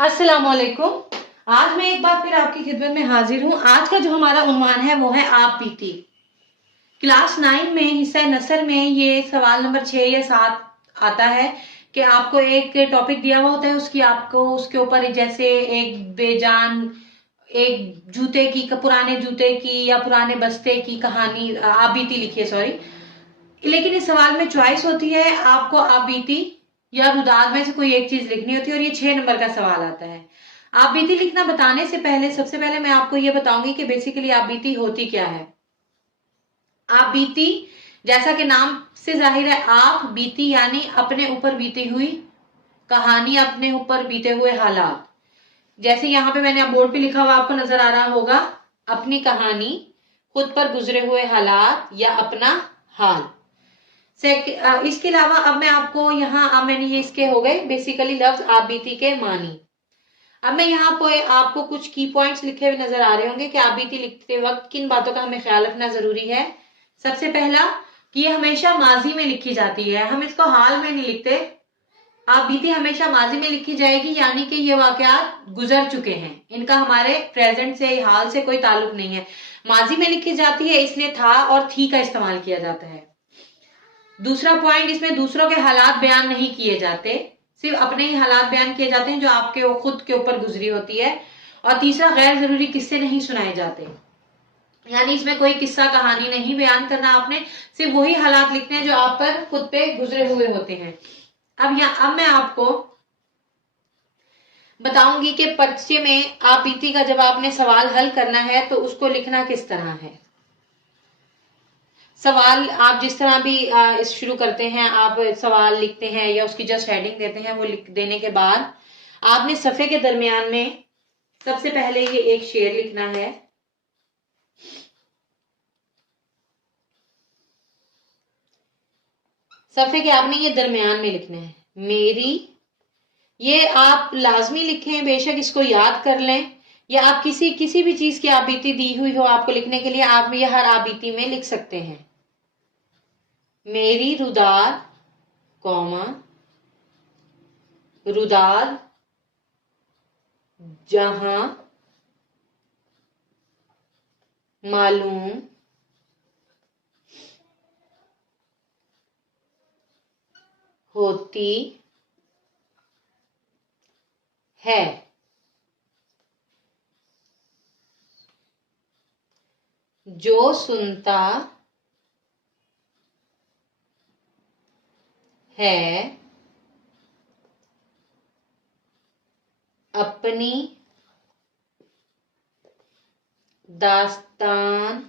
अस्सलाम वालेकुम। आज मैं एक बार फिर आपकी खिदमत में हाजिर हूँ। आज का जो हमारा उन्वान है वो है आप बीती। क्लास 9 में हिस्सा नस्ल में ये सवाल नंबर 6 या 7 आता है कि आपको एक टॉपिक दिया हुआ होता है, उसकी आपको उसके ऊपर जैसे एक बेजान एक जूते की पुराने जूते की या पुराने बस्ते की कहानी आप बीती लिखिए, सॉरी। लेकिन इस सवाल में चॉइस होती है, आपको आप बीती या रुदाद में से कोई एक चीज लिखनी होती है और ये 6 नंबर का सवाल आता है। आप बीती लिखना बताने से पहले सबसे पहले मैं आपको ये बताऊंगी कि बेसिकली आप बीती होती क्या है। आप बीती जैसा कि नाम से जाहिर है, आप बीती यानी अपने ऊपर बीती हुई कहानी, अपने ऊपर बीते हुए हालात। जैसे यहाँ पे मैंने बोर्ड पे लिखा हुआ आपको नजर आ रहा होगा, अपनी कहानी, खुद पर गुजरे हुए हालात या अपना हाल। इसके अलावा अब मैं आपको यहाँ, अब मैंने ये इसके हो गए बेसिकली लफ्ज आप बीती के मानी। अब मैं यहाँ पे आपको कुछ की पॉइंट्स लिखे हुए नजर आ रहे होंगे कि आप बीती लिखते वक्त किन बातों का हमें ख्याल रखना जरूरी है। सबसे पहला कि ये हमेशा माजी में लिखी जाती है, हम इसको हाल में नहीं लिखते। आप बीती हमेशा माजी में लिखी जाएगी, यानी कि ये वाकयात गुजर चुके हैं, इनका हमारे प्रेजेंट से हाल से कोई ताल्लुक नहीं है। माजी में लिखी जाती है इसलिए था और थी का इस्तेमाल किया जाता है। दूसरा पॉइंट, इसमें दूसरों के हालात बयान नहीं किए जाते, सिर्फ अपने ही हालात बयान किए जाते हैं जो आपके खुद के ऊपर गुजरी होती है। और तीसरा, गैर जरूरी किस्से नहीं सुनाए जाते, यानी इसमें कोई किस्सा कहानी नहीं बयान करना आपने, सिर्फ वही हालात लिखने हैं जो आप पर खुद पे गुजरे हुए होते हैं। अब मैं आपको बताऊंगी कि पर्चे में आप बीती का जब आपने सवाल हल करना है तो उसको लिखना किस तरह है। सवाल आप जिस तरह भी शुरू करते हैं, आप सवाल लिखते हैं या उसकी जस्ट हेडिंग देते हैं, वो लिख देने के बाद आपने सफे के दरमियान में सबसे पहले ये एक शेर लिखना है। सफे के आपने ये दरमियान में लिखना है मेरी। ये आप लाजमी लिखें, बेशक इसको याद कर लें, या आप किसी भी चीज की आप बीती दी हुई हो आपको लिखने के लिए, आप ये हर आप बीती में लिख सकते हैं। मेरी रुदाद कौमा रुदाद जहां मालूम होती है, जो सुनता है अपनी दास्तान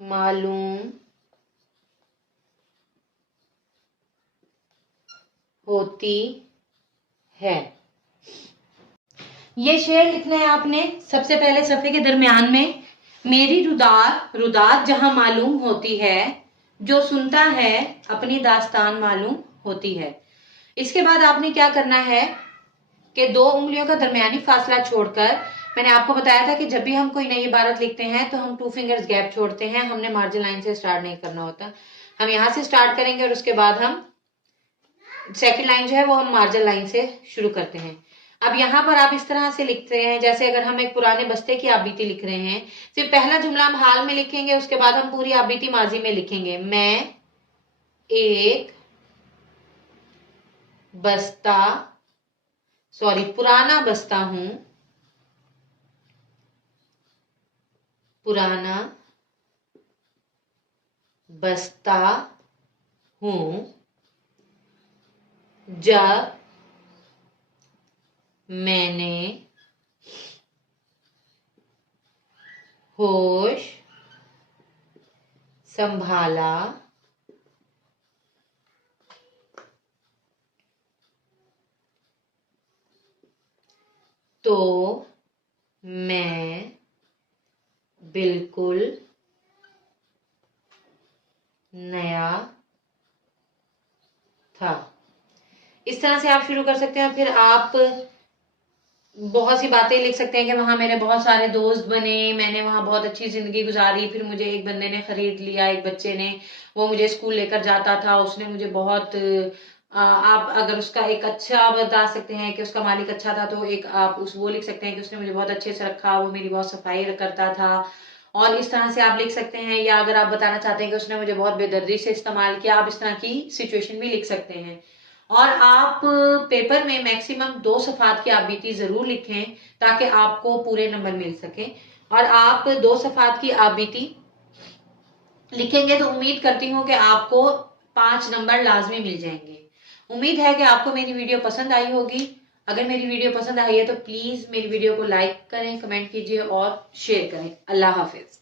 मालूम होती है। ये शेर लिखना है आपने सबसे पहले सफे के दरमियान में। मेरी रुदात जहां मालूम होती है, जो सुनता है अपनी दास्तान मालूम होती है। इसके बाद आपने क्या करना है कि 2 उंगलियों का दरमियानी फासला छोड़कर, मैंने आपको बताया था कि जब भी हम कोई नई इबारत लिखते हैं तो हम 2 फिंगर्स गैप छोड़ते हैं, हमने मार्जिन लाइन से स्टार्ट नहीं करना होता। हम यहां से स्टार्ट करेंगे और उसके बाद हम सेकेंड लाइन जो है वो हम मार्जिन लाइन से शुरू करते हैं। अब यहाँ पर आप इस तरह से लिखते हैं जैसे अगर हम एक पुराने बस्ते की आप बीती लिख रहे हैं, सिर्फ पहला जुमला हम हाल में लिखेंगे, उसके बाद हम पूरी आप बीती माजी में लिखेंगे। मैं एक पुराना बस्ता हूं, पुराना बस्ता हूं, जब मैंने होश संभाला तो मैं बिल्कुल नया था। इस तरह से आप शुरू कर सकते हैं। फिर आप बहुत सी बातें लिख सकते हैं कि वहां मेरे बहुत सारे दोस्त बने, मैंने वहां बहुत अच्छी जिंदगी गुजारी, फिर मुझे एक बंदे ने खरीद लिया, एक बच्चे ने, वो मुझे स्कूल लेकर जाता था, उसने मुझे बहुत आप अगर उसका एक अच्छा बता सकते हैं कि उसका मालिक अच्छा था, तो एक आप उस वो लिख सकते हैं कि उसने मुझे बहुत अच्छे से रखा, वो मेरी बहुत सफाई करता था, और इस तरह से आप लिख सकते हैं। या अगर आप बताना चाहते हैं कि उसने मुझे बहुत बेदर्दी से इस्तेमाल किया, आप इस तरह की सिचुएशन भी लिख सकते हैं। और आप पेपर में मैक्सिमम 2 सफ़ात की आप बीती जरूर लिखें, ताकि आपको पूरे नंबर मिल सके। और आप 2 सफ़ात की आप बीती लिखेंगे तो उम्मीद करती हूँ कि आपको 5 नंबर लाजमी मिल जाएंगे। उम्मीद है कि आपको मेरी वीडियो पसंद आई होगी। अगर मेरी वीडियो पसंद आई है तो प्लीज मेरी वीडियो को लाइक करें, कमेंट कीजिए और शेयर करें। अल्लाह हाफिज।